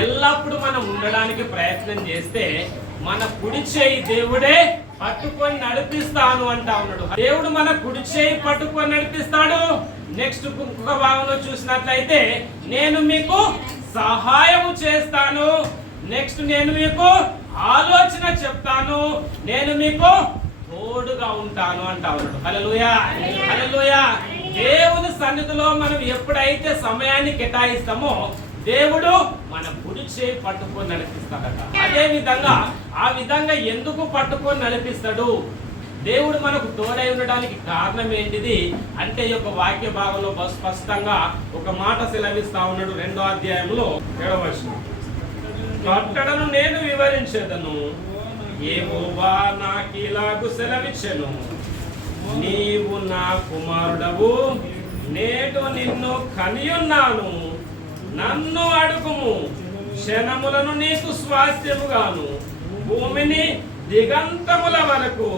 ఎల్లప్పుడూ మనం ఉండడానికి ప్రయత్నం చేస్తే మన కుడి చేయి దేవుడే పట్టుకొని నడిపిస్తాను అంటా ఉన్నాడు. దేవుడు మన కుడి చేయి పట్టుకొని నడిపిస్తాడు. నెక్స్ట్ ఇంకొక భాగంలో చూసినట్లయితే నేను మీకు సహాయము చేస్తాను. నెక్స్ట్ నేను మీకు ఆలోచన చెప్తాను. నేను మీకు తోడుగా ఉంటాను అంటా ఉన్నాడు. హల్లెలూయా, హల్లెలూయా. దేవుని సన్నిధిలో మనం ఎప్పుడైతే సమయాన్ని కేటాయిస్తామో దేవుడు మన కుడి చేయి పట్టుకొని నడిపిస్తాడట. అదే విధంగా ఆ విధంగా ఎందుకు పట్టుకొని నడిపిస్తాడు? దేవుడు మనకు తోడై ఉండడానికి కారణం ఏంటిది అంటే ఈ యొక్క వాక్య భాగంలో స్పష్టంగా ఒక మాట సెలవిస్తా ఉన్నాడు. 2వ అధ్యాయంలో 7వ వచనం. కట్టడను నేను వివరించేదను, యెహోవా నాకిలాగు సెలవిచ్చెను, నీవు నా కుమారుడవు, నేడు నిన్ను కనియున్నాను, నన్ను అడుగుము, క్షణములను నీకు స్వాస్థ్యముగాను, భూమిని దిగంతముల వరకు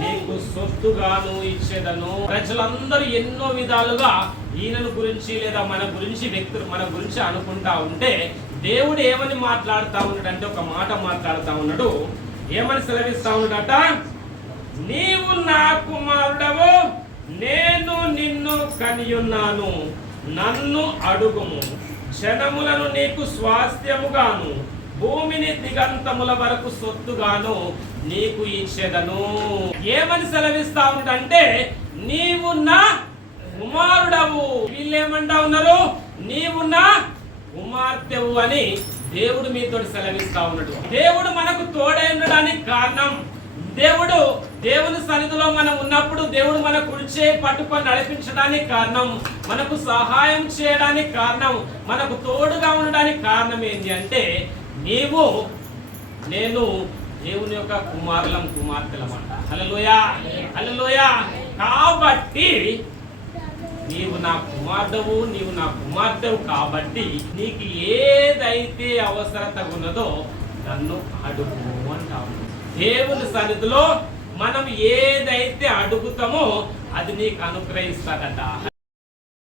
నీకు సొత్తుగాను ఇచ్చేదను. ప్రజలందరూ ఎన్నో విధాలుగా ఈయనను గురించి లేదా మన గురించి అనుకుంటా ఉంటే దేవుడు ఏమని మాట్లాడుతా ఉన్నాడు అంటే ఒక మాట మాట్లాడుతా ఉన్నాడు. ఏమని సెలవిస్తా ఉన్నాడట? నీవు నా కుమారుడవు, నేను నిన్ను కనియున్నాను, నన్ను అడుగుము, క్షణములను నీకు స్వాస్థ్యముగాను, భూమిని దిగంతముల వరకు సొత్తుగాను నీకు ఇచ్చేదను. ఏమని సెలవిస్తా ఉందంటే నీవు నా కుమారుడవు. వీళ్ళు ఏమంటా ఉన్నారు? నీవు నా కుమార్తెవు అని దేవుడు మీతో సెలవిస్తా ఉన్నాడు. దేవుడు మనకు తోడై ఉండడానికి కారణం, దేవుని సన్నిధిలో మనం ఉన్నప్పుడు దేవుడు మన కుడి చేయి పట్టుకొని నడిపించడానికి కారణం, మనకు సహాయం చేయడానికి కారణం, మనకు తోడుగా ఉండడానికి కారణం ఏంటి అంటే నేను దేవుని యొక్క కుమార్తెలమంట. హల్లెలూయా, హల్లెలూయా. కాబట్టి నీవు నా కుమారుడవు, నీవు నా కుమార్తెవు కాబట్టి నీకు ఏదైతే అవసరత ఉన్నదో నన్ను అడుగు అంటావు. దేవుని సన్నిధిలో మనం ఏదైతే అడుగుతామో అది నీకు అనుగ్రహిస్తాడట.